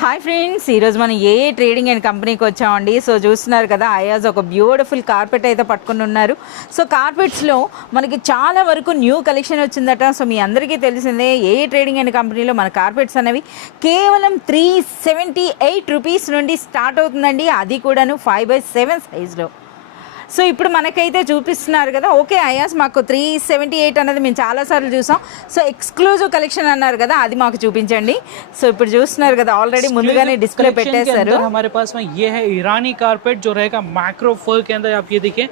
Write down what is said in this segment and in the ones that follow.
Hi friends, ఈరోజు మనం ఏ trading and కంపెనీకి వచ్చామండి. సో చూస్తున్నారు కదా, అయాజ్ ఒక బ్యూటిఫుల్ కార్పెట్ అయితే పట్టుకుని ఉన్నారు. సో కార్పెట్స్లో మనకి చాలా వరకు న్యూ కలెక్షన్ వచ్చిందట. సో మీ అందరికీ తెలిసిందే, ఏ ట్రేడింగ్ అండ్ కంపెనీలో మన కార్పెట్స్ అనేవి కేవలం 378 రూపీస్ నుండి స్టార్ట్ అవుతుందండి. అది కూడాను 5/7 సైజ్లో. సో ఇప్పుడు మనకైతే చూపిస్తున్నారు కదా. ఓకే అయాస్, మాకు 378 అనేది మేము చాలాసార్లు చూసాం. సో ఎక్స్క్లూజివ్ కలెక్షన్ అన్నారు కదా, అది మాకు చూపించండి. సో ఇప్పుడు చూస్తున్నారు కదా, ఆల్రెడీ ముందుగానే డిస్ప్ले పెట్టేశారు. हमारे पास में ये है ईरानी कारपेट जो रहेगा मैक्रो फर के अंदर. आप ये देखिए,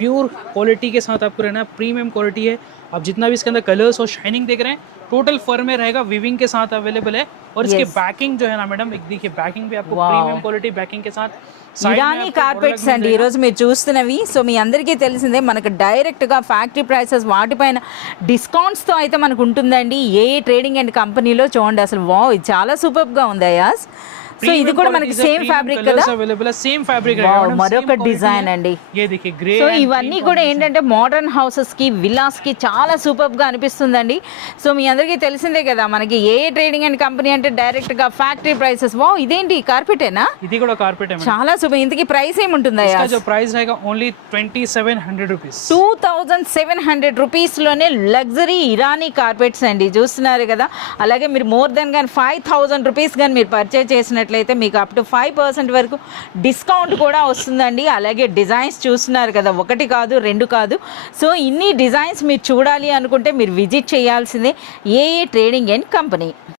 प्योर क्वालिटी के साथ आपको रहना है, प्रीमियम क्वालिटी है. आप जितना भी इसके अंदर कलर्स और शाइनिंग देख रहे हैं, टोटल फर में रहेगा, विविंग के साथ अवेलेबल है. और इसके बैकिंग जो है ना मैडम, एक देखिए बैकिंग भी आपको प्रीमियम क्वालिटी बैकिंग के साथ. ఇరానీ కార్పెట్స్ అండి ఈరోజు మీరు చూస్తున్నవి. సో మీ అందరికీ తెలిసిందే, మనకు డైరెక్ట్గా ఫ్యాక్టరీ ప్రైసెస్ వాటిపైన డిస్కౌంట్స్తో అయితే మనకు ఉంటుందండి. ఏ ట్రేడింగ్ అండ్ కంపెనీలో చూడండి అసలు. వావ్, ఇది చాలా సూపర్గా ఉంది అయాస్. సో ఇది కూడా మనకి సేమ్ ఫ్యాబ్రిక్ కదా, సేమ్ ఫ్యాబ్రిక్ మరొక డిజైన్ అండి. సో ఇవన్నీ కూడా ఏంటంటే మోడర్న్ హౌసెస్ కి, విల్లాస్ కి చాలా సూపర్ గా అనిపిస్తుందండి. సో మీ అందరికీ తెలిసిందే కదా, మనకి ఏ ట్రేడింగ్ అండ్ కంపెనీ అంటే డైరెక్ట్ గా ఫ్యాక్టరీ ప్రైసెస్. వావ్, ఇదేంటి కార్పెటేనా? ఇది కూడా కార్పెట్, చాలా సూపర్. ఇంతకీ ప్రైస్ ఏముంటుందా? Price only 2700 rupees. 2700 రూపీస్ లోనే లగ్జరీ ఇరానీ కార్పెట్స్ అండి. చూస్తున్నారు కదా. అలాగే మీరు మోర్ దెన్ కానీ 5000 రూపీస్ కానీ మీరు పర్చేజ్ చేసినట్లయితే మీకు అప్ టు 5% వరకు డిస్కౌంట్ కూడా వస్తుందండి. అలాగే డిజైన్స్ చూస్తున్నారు కదా, ఒకటి కాదు రెండు కాదు. సో ఇన్ని డిజైన్స్ మీరు చూడాలి అనుకుంటే మీరు విజిట్ చేయాల్సిందే ఏ ట్రేడింగ్ అండ్ కంపెనీ.